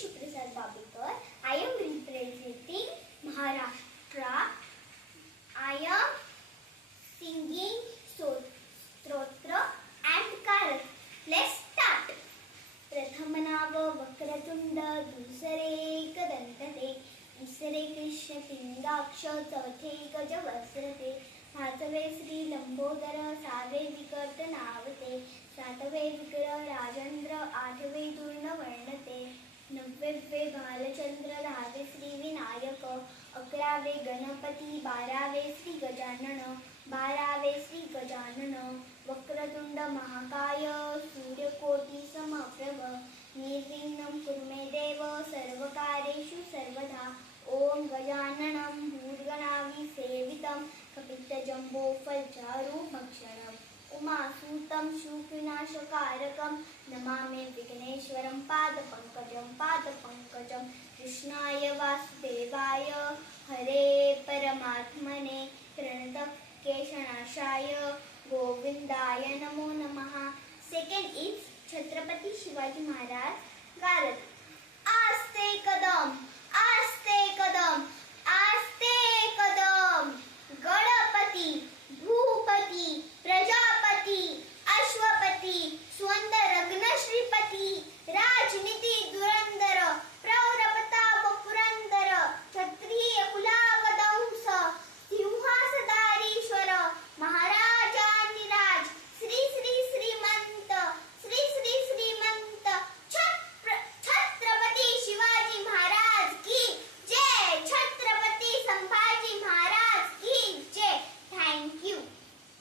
Shuprasad Babekar. I am representing Maharashtra. I am singing Stotra and Karat. Let's start. प्रथम नाव वक्रतुंड, दुसरे एकदंतते, तिसरे कृष्ण पिंगाक्ष, चौथे गजवस्त्रते, पाचवे श्री लंबोदर, सहावे विकट नावते, सातवे विक्रम राजेंद्र, आठवे दूर्णवर्णते, नववे भालचंद्र, दहावे श्री विनायक, अकरावे गणपती, बारावे श्री गजानन, बारावे श्री गजानन. वक्रतुंड महाकाय, सूर्यकोटि समप्रभ, निर्विघ्नं कुरु मे देव, सर्वकार्येषु सर्वदा. ओम गजाननं भूतगणाभिसेवितं, कपित्तजम्बोफलचारुभक्षणम्, उमासुतं शूकविनाशकारकं, नमामि विघ्नेश्वरं पादपङ्कजं पादपङ्कजं. कृष्णाय वासुदेवाय हरे परमात्मने प्रणतक्लेशनाशाय गोविंदाय नमो नमः. Second is Chhatrapati Shivaji Maharaj Garat.